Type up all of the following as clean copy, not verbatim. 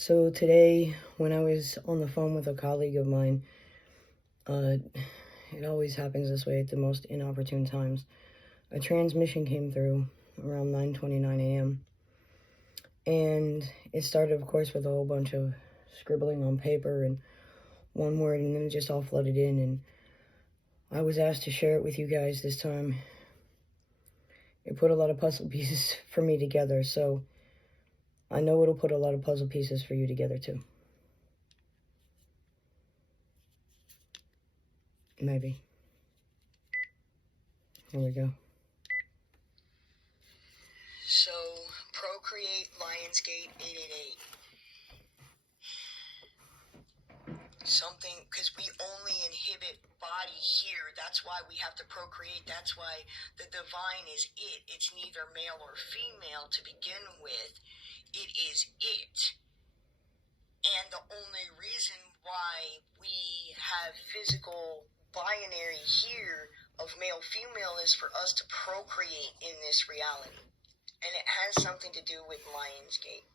So today, when I was on the phone with a colleague of mine, it always happens this way at the most inopportune times. A transmission came through around 9:29 a.m. And it started, of course, with a whole bunch of scribbling on paper and one word, and then it just all flooded in. And I was asked to share it with you guys this time. It put a lot of puzzle pieces for me together, so I know it'll put a lot of puzzle pieces for you together too. Maybe. Here we go. So, Procreate Lionsgate 888. Something, because we only inhibit body here. That's why we have to procreate. That's why the divine is it. It's neither male or female to begin with. It is it. And the only reason why we have physical binary here of male-female is for us to procreate in this reality. And it has something to do with Lionsgate.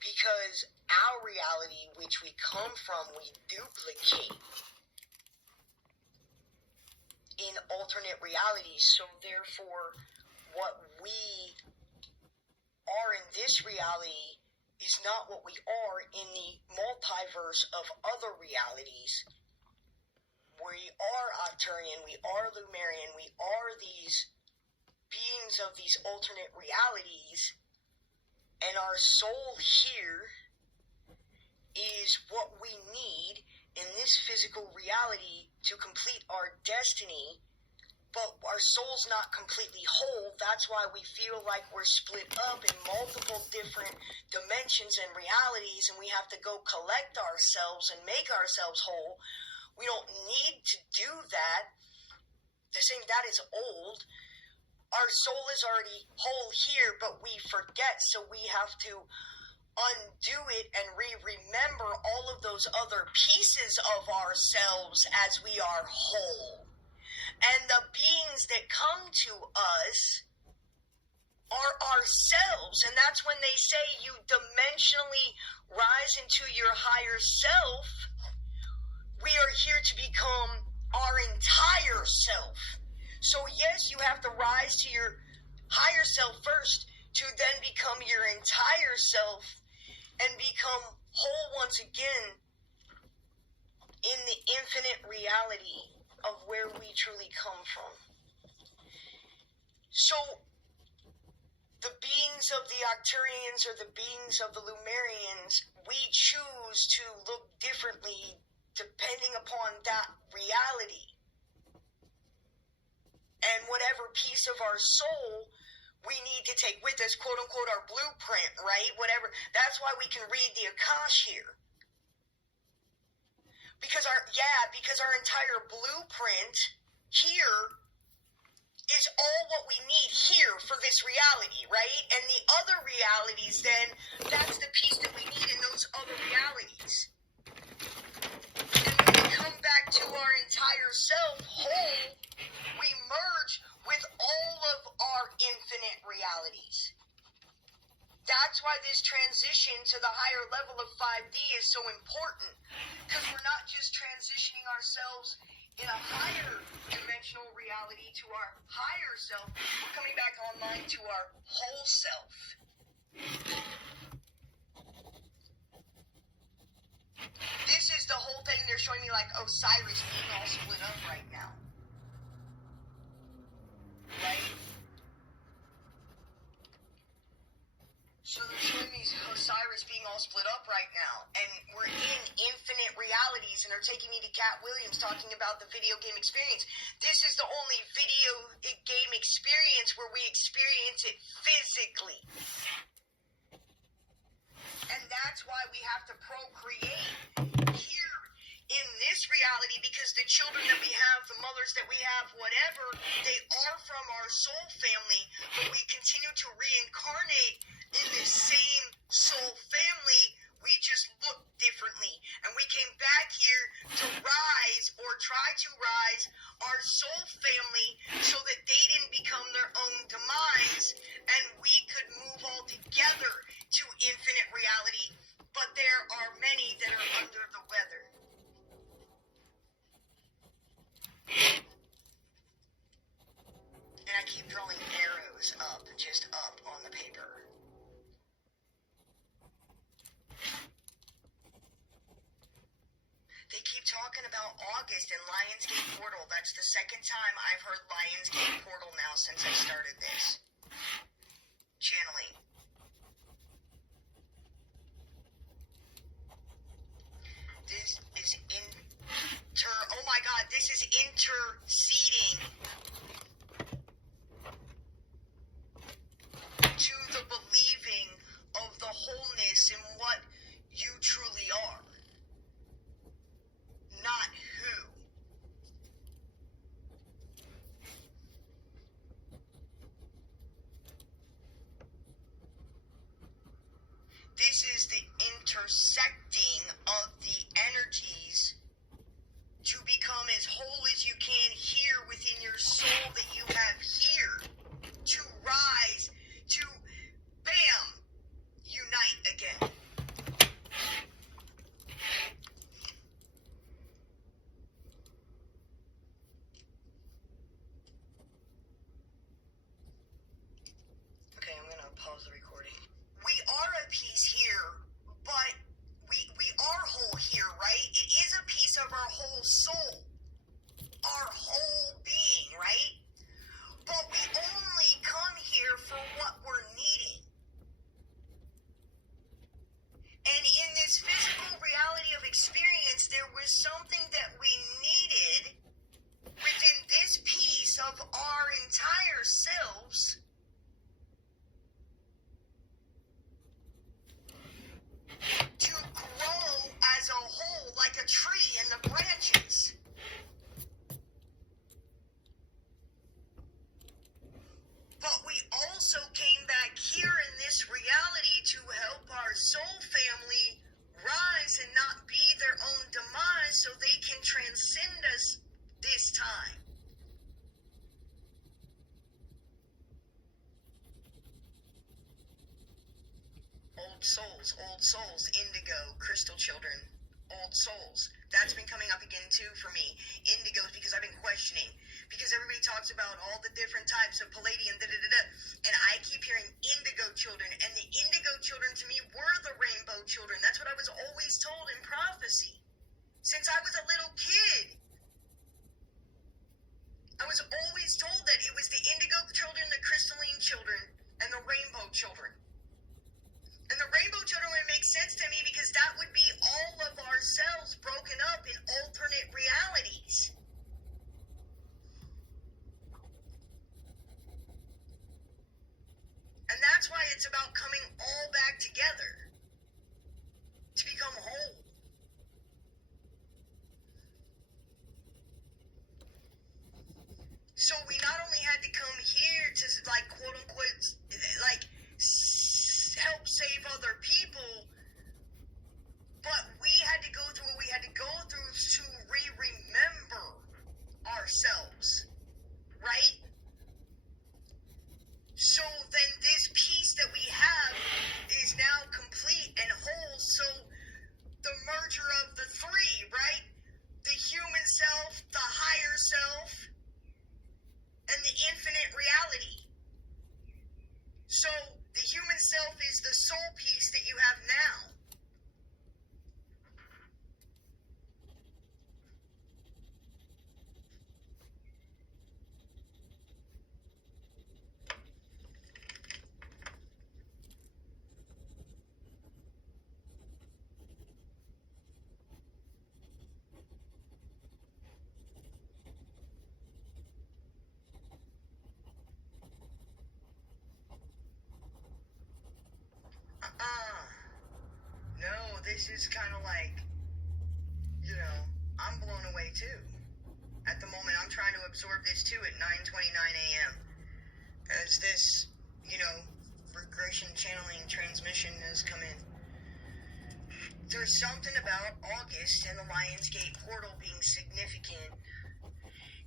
Because our reality, which we come from, we duplicate in alternate realities. So therefore, what we are in this reality is not what we are in the multiverse of other realities. We are Arcturian, we are Lumerian, we are these beings of these alternate realities. And our soul here is what we need in this physical reality to complete our destiny. But our soul's not completely whole. That's why we feel like we're split up in multiple different dimensions and realities, and we have to go collect ourselves and make ourselves whole. We don't need to do that. They're saying that is old. Our soul is already whole here, but we forget, so we have to undo it and remember all of those other pieces of ourselves as we are whole. And the beings that come to us are ourselves, and that's when they say you dimensionally rise into your higher self. We are here to become our entire self. So yes, you have to rise to your higher self first to then become your entire self and become whole once again in the infinite reality of where we truly come from. So the beings of the Arcturians or the beings of the Lumerians, we choose to look differently depending upon that reality. And whatever piece of our soul we need to take with us, quote unquote, our blueprint, right? Whatever. That's why we can read the Akash here. Because our entire blueprint here is all what we need here for this reality, right? And the other realities then, that's the piece that we need in those other realities. And when we come back to our entire self whole, we merge with all of our infinite realities. That's why this transition to the higher level of 5D is so important. Because we're not just transitioning ourselves in a higher dimensional reality to our higher self. We're coming back online to our whole self. This is the whole thing they're showing me, like Osiris being all split up right now. Right? So they're showing me Osiris being all split up right now. And we're in infinite realities, and they're taking me to Cat Williams talking about the video game experience. This is the only video game experience where we experience it physically. And that's why we have to procreate here in this reality, because the children that we have, the mothers that we have, whatever, they are from our soul family, but we continue to reincarnate in this same soul family. We just look differently. And we came back here to rise, or try to rise, our soul family so that they didn't become their own demise, and we could move all together to infinite reality talking about August and Lionsgate Portal. That's the second time I've heard Lionsgate Portal now since I started this channeling. This is oh my God, this is interceding to the believing of the wholeness in what you truly are, not who. This is the intersecting of the energies to become as whole as you can here within your soul that you have here, to rise, to, bam, unite again. Okay, I'm gonna pause the recording. We are a piece here, but we are whole here, right? It is a piece of our whole soul, our whole being, right? But we only come here for what we're needing. And in this physical reality of experience, there was something that we needed within this piece of our entire selves to grow as a whole, like a tree and the branches. But we also came back here in this reality to help our soul family rise and not be their own demise so they can transcend us this time. Old souls, indigo, crystal children, old souls. That's been coming up again too for me. Indigo, because I've been questioning. Because everybody talks about all the different types of palladium, and I keep hearing indigo children, and the indigo children to me were the rainbow children. That's what I was always told in prophecy. Since I was a little kid, I was always told that it was the indigo children, the crystalline children, and the rainbow children. And the rainbow children would make sense to me because that would be all of ourselves broken up in alternate realities. And that's why it's about coming all back together to become whole. So we not only had to come here to, like, quote unquote, like, help save other people, but we had to go through what we had to go through to remember ourselves, right? So then this piece that we have is now complete and whole. So the merger of the three, right? The human self, the higher self, and the infinite reality. So the human self is the soul piece that you have now. No, this is kind of like, I'm blown away too. At the moment, I'm trying to absorb this too at 9:29 a.m. as this, regression channeling transmission has come in. There's something about August and the Lionsgate portal being significant.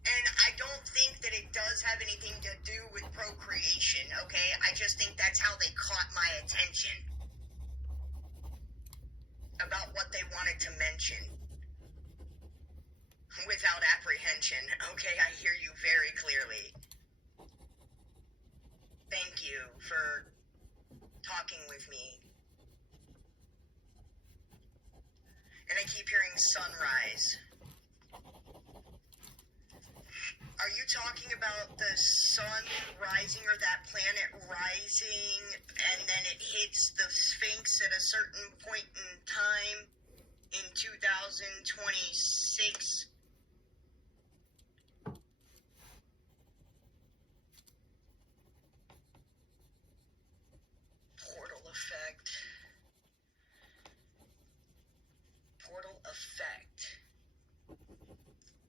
And I don't think that it does have anything to do with procreation, okay? I just think that's how they caught my attention about what they wanted to mention without apprehension, okay? I hear you very clearly. Thank you for talking with me. And I keep hearing sunrise. Are you talking about the sun rising or that planet rising and then it hits the Sphinx at a certain point in time in 2026? Portal effect. Portal effect.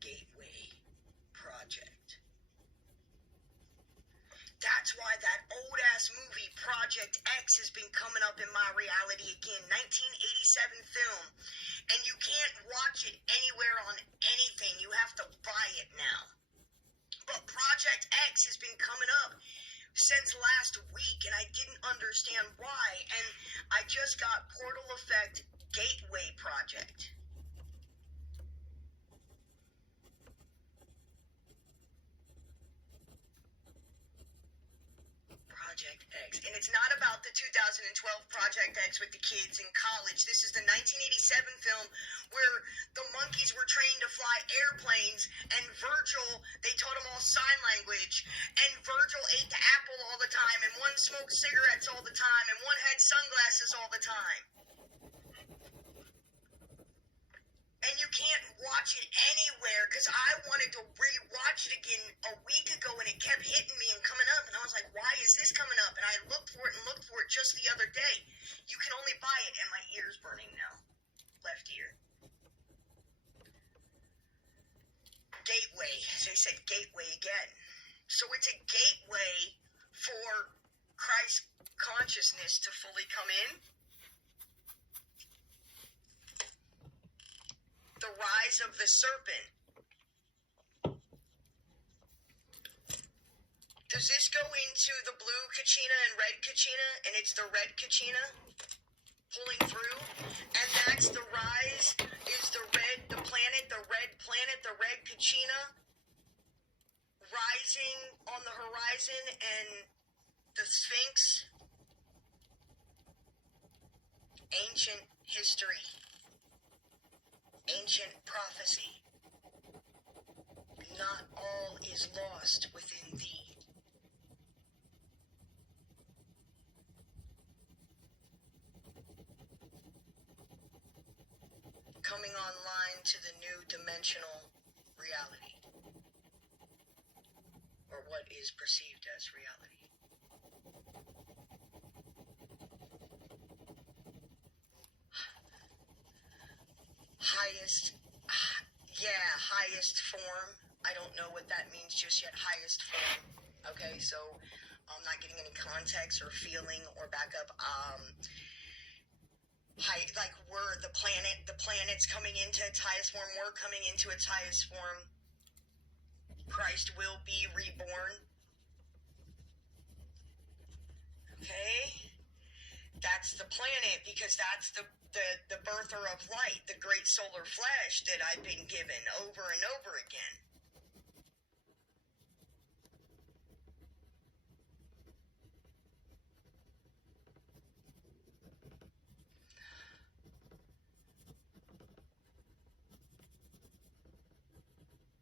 Gateway project. That's why that old-ass movie, Project X, has been coming up in my reality again. 1987 film. And you can't watch it anywhere on anything. You have to buy it now. But Project X has been coming up since last week, and I didn't understand why. And I just got Portal Effect Gateway Project. Project X. And it's not about the 2012 Project X with the kids in college. This is the 1987 film where the monkeys were trained to fly airplanes, and Virgil, they taught them all sign language, and Virgil ate the apple all the time, and one smoked cigarettes all the time, and one had sunglasses all the time. And you can't watch it anywhere, because I wanted to re-watch it again a week ago, and it kept hitting me and coming up, and I was like, why is this coming up? And I looked for it just the other day. You can only buy it, and my ear's burning now. Left ear. Gateway. They said gateway again. So it's a gateway for Christ consciousness to fully come in. The rise of the serpent. Does this go into the blue Kachina and red Kachina, and it's the red Kachina pulling through? And that's the rise, is the red, the red Kachina rising on the horizon, and the Sphinx. Ancient history. Ancient prophecy. Not all is lost within thee. Coming online to the new dimensional reality, or what is perceived as reality. Highest form. I don't know what that means just yet. Highest form. Okay, so I'm not getting any context or feeling or backup. Like we're the planet's coming into its highest form. We're coming into its highest form. Christ will be reborn. Okay? That's the planet, because that's the birther of light, the great solar flash that I've been given over and over again.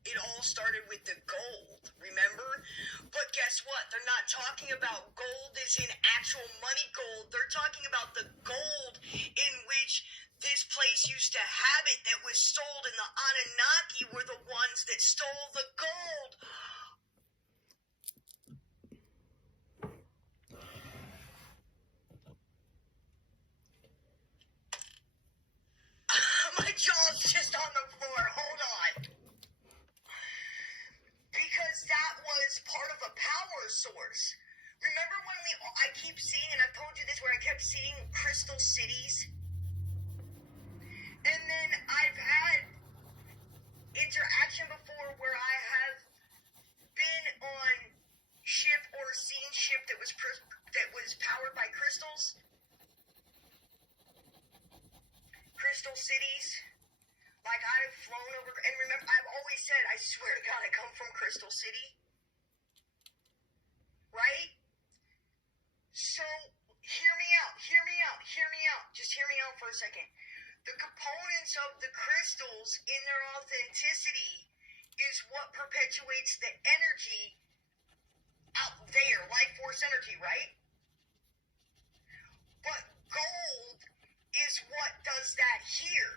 It all started with the gold, remember? But guess what? They're not talking about gold as in actual money gold. They're talking about the gold in which this place used to have it that was sold, and the Anunnaki were the ones that stole the gold. My jaw's just on the floor. Hold on. Because that was part of a power source. Remember when I keep seeing, and I've told you this, where I kept seeing crystal cities? And then I've had interaction before where I have been on ship or seen ship that was powered by crystals. Crystal cities. Like I've flown over, and remember, I've always said, I swear to God, I come from Crystal City. Right? So, hear me out. Just hear me out for a second. The components of the crystals in their authenticity is what perpetuates the energy out there, life force energy, right? But gold is what does that here.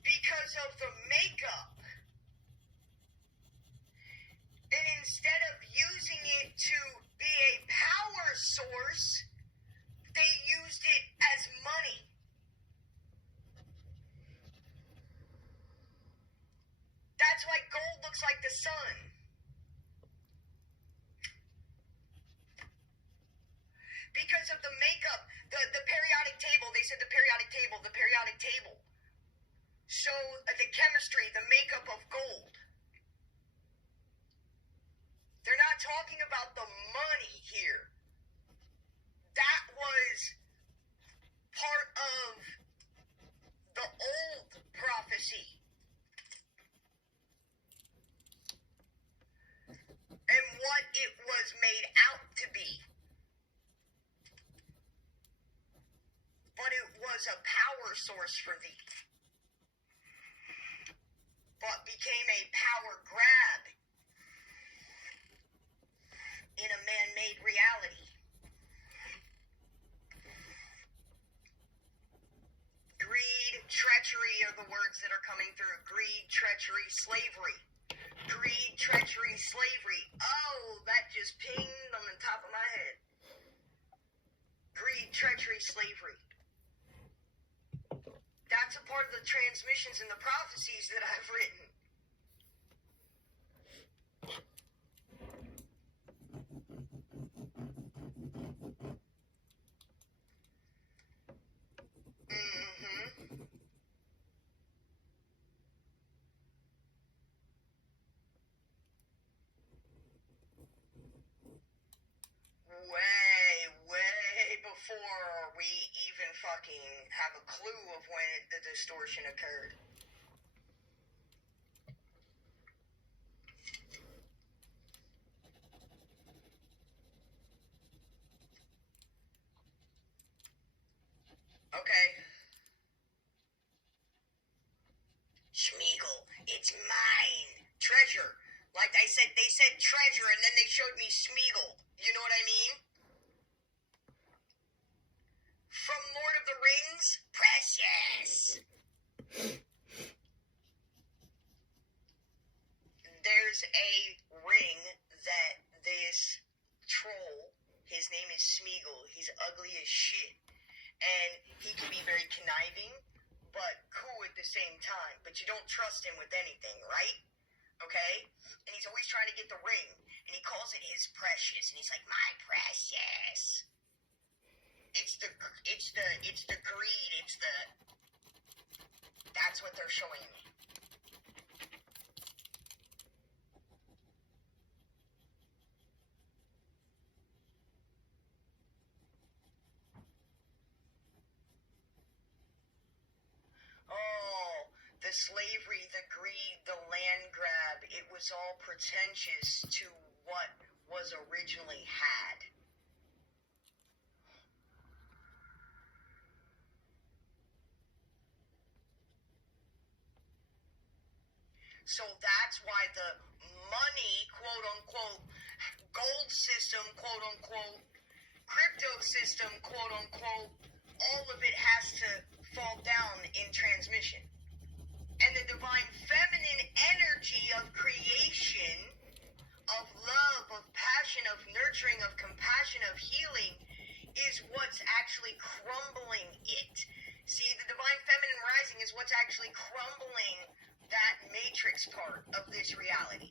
Because of the makeup. And instead of using it to be a power source, they used it as money. That's why gold looks like the sun. Because of the makeup, the periodic table, they said the periodic table. So the chemistry, the makeup of gold. They're not talking about the money here. That was part of the old prophecy. And what it was made out to be. But it was a power source for thee. But became a power grab in a man-made reality. Greed, treachery are the words that are coming through. Greed, treachery, slavery. Greed, treachery, slavery. Oh, that just pinged on the top of my head. Greed, treachery, slavery. That's a part of the transmissions and the prophecies that I've written. Way before we even fucking have a clue of when the distortion occurred. Okay. Schmeagol, it's mine. Treasure. Like I said, they said treasure and then they showed me Schmeagol. You know what I mean? From Lord of the Rings, precious. There's a ring that this troll, his name is Smeagol, he's ugly as shit. And he can be very conniving, but cool at the same time. But you don't trust him with anything, right? Okay? And he's always trying to get the ring. And he calls it his precious. And he's like, my precious. It's the greed. That's what they're showing me. Oh, the slavery, the greed, the land grab, it was all pretentious to what was originally had. So that's why the money, quote unquote, gold system, quote unquote, crypto system, quote unquote, all of it has to fall down in transmission. And the divine feminine energy of creation, of love, of passion, of nurturing, of compassion, of healing, is what's actually crumbling it. See, the divine feminine rising is what's actually crumbling that matrix part of this reality.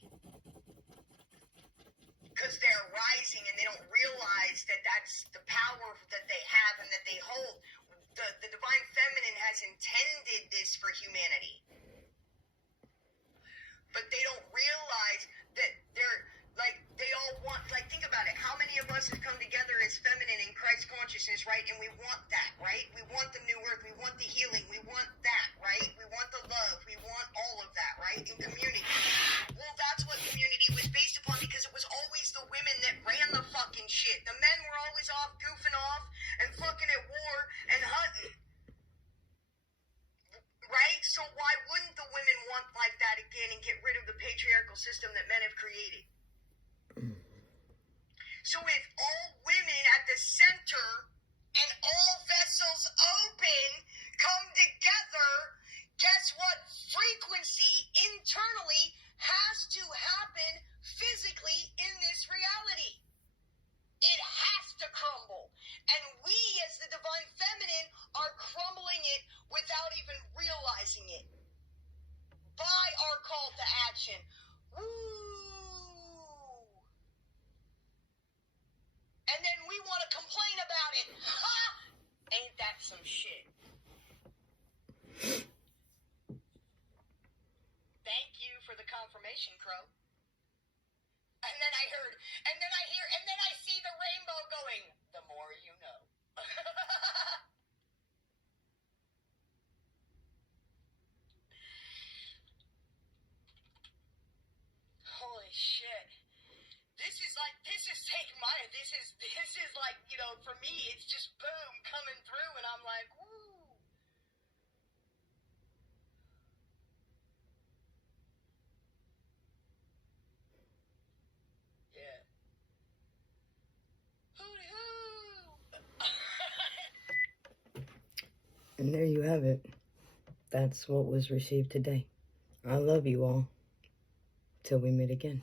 Because they're rising and they don't realize that that's the power that they have and that they hold. The divine feminine has intended this for humanity. But they don't realize that they're, like, they all want, like, think about it. How many of us have come together as feminine in Christ consciousness, right? And we want that, right? We want the new earth. We want the healing. We want that, right? We want the love. We want all of that, right? In community. Well, that's what community was based upon, because it was always the women that ran the fucking shit. The men were always off goofing off and fucking at war and hunting. Right? So why wouldn't the women That's some shit. Thank you for the confirmation, Crow. And then I heard, and then I hear, and then I see the rainbow going, the more you know. Holy shit. This is like for me, it's just boom, coming through, and I'm like, woo. Yeah. Hooty hoo. And there you have it. That's what was received today. I love you all. Till we meet again.